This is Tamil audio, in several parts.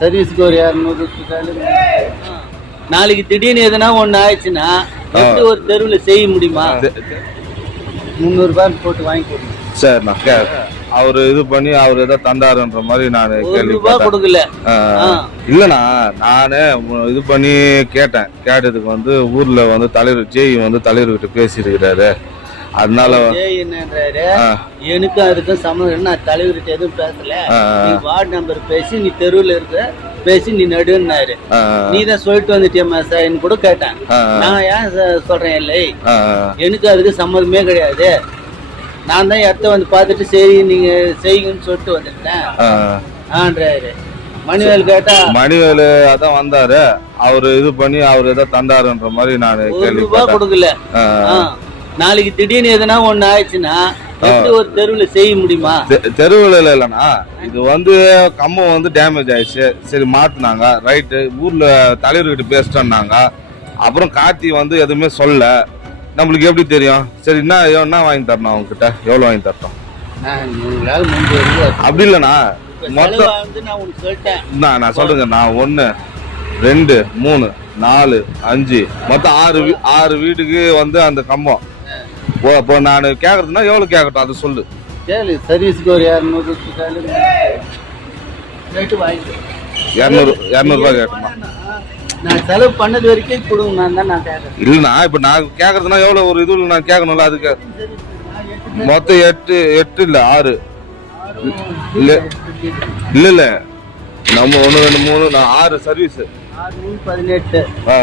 சர்வீஸ்க்கு ஒரு இரநூறு நாளைக்கு திடீர்னு எதுனா ஒண்ணு ஆயிடுச்சுன்னா எப்படி ஒரு தெருவில் செய்ய முடியுமா? முந்நூறுபான்னு போட்டு வாங்கி கொடுங்க. சரிண்ணா அவர் இது பண்ணி அவர் ஏதோ தந்தாருன்ற மாதிரி நான் கேள்விப்பட்டேன் கொடுக்கல. இல்லண்ணா நானே இது பண்ணி கேட்டேன். கேட்டதுக்கு வந்து ஊர்ல வந்து தலைவர் ஜெய் வந்து தலைவர்கிட்ட பேசியிருக்கிறாரு. அதனால எனக்கும் அதுக்கும் சம்மந்தம் நான் தலைவர்கிட்ட எதுவும் பேசல. நீ வார்டு நம்பர் பேசி நீ தெருவில் இருக்க பேசி நீ நடுன்னாரு. நீ தான் சொல்லிட்டு வந்துட்டியம்மா சார்னு கூட கேட்டேன். நான் ஏன் சொல்றேன் இல்லை? எனக்கு அதுக்கு சம்மதமே கிடையாது. நான் தான் இடத்த வந்து பார்த்துட்டு சரி நீங்க செய்யுங்கன்னு சொல்லிட்டு வந்துட்டேன். ஆன்றாரு. மணிவேல் கேட்டா மணிவேலு அதான் வந்தாரு. அவரு இது பண்ணி அவர் ஏதோ தந்தாருன்ற மாதிரி நான் கேள்விப்பட்டேன் கொடுக்கல. நாளைக்கு திடீர்னு எதுனா ஒண்ணு ஆயிடுச்சுன்னா ஒரு தெருவில் செய்ய முடியுமா? தெருவுல இல்லைண்ணா. இது வந்து கம்பம் வந்து டேமேஜ் ஆயிடுச்சு. சரி மாத்துனாங்க. ரைட்டு ஊர்ல தலைவர்கிட்ட பேசிட்டோம்னாங்க அப்புறம் கார்த்தி வந்து எதுவுமே சொல்ல. நம்மளுக்கு எப்படி தெரியும்? சரி என்ன என்ன வாங்கி தரணும் அவங்க கிட்ட எவ்வளவு வாங்கி வரைக்கும் அப்படி இல்லைண்ணா. மொத்தம் நான் சொல்லிட்டேன். நான் நான் சொல்றேங்க. நான் ஒன்று ரெண்டு மூணு நாலு அஞ்சு. மொத்தம் ஆறு ஆறு வீட்டுக்கு வந்து அந்த கம்பம். ஓ இப்போ நான் கேட்கறதுனா எவ்வளோ கேட்கட்டும் அது சொல்லு. கேளு சர்வீஸ்க்கு ஒரு இரநூறு இரநூறு இரநூறுபா கேட்கணுமா நான் செலவு பண்ணது வரைக்கும் கொடுங்க நான் தான் நான் கேட்கறேன் இல்லைண்ணா இப்போ நான் கேட்கறதுனா எவ்வளோ ஒரு இதுல நான் கேட்கணும்ல அதுக்கு. மொத்தம் எட்டு எட்டு இல்லை ஆறு. இல்ல. இல்லை இல்லை. நம்ம ஒன்று ரெண்டு மூணு நான் ஆறு சர்வீஸு ஆறு மூணு பதினெட்டு. ஆ.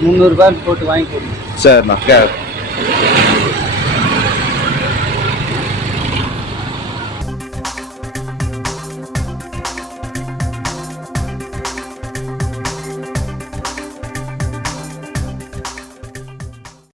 முந்நூறுபான்னு போட்டு வாங்கி கொடுங்க சரிண்ணா கே Thank you.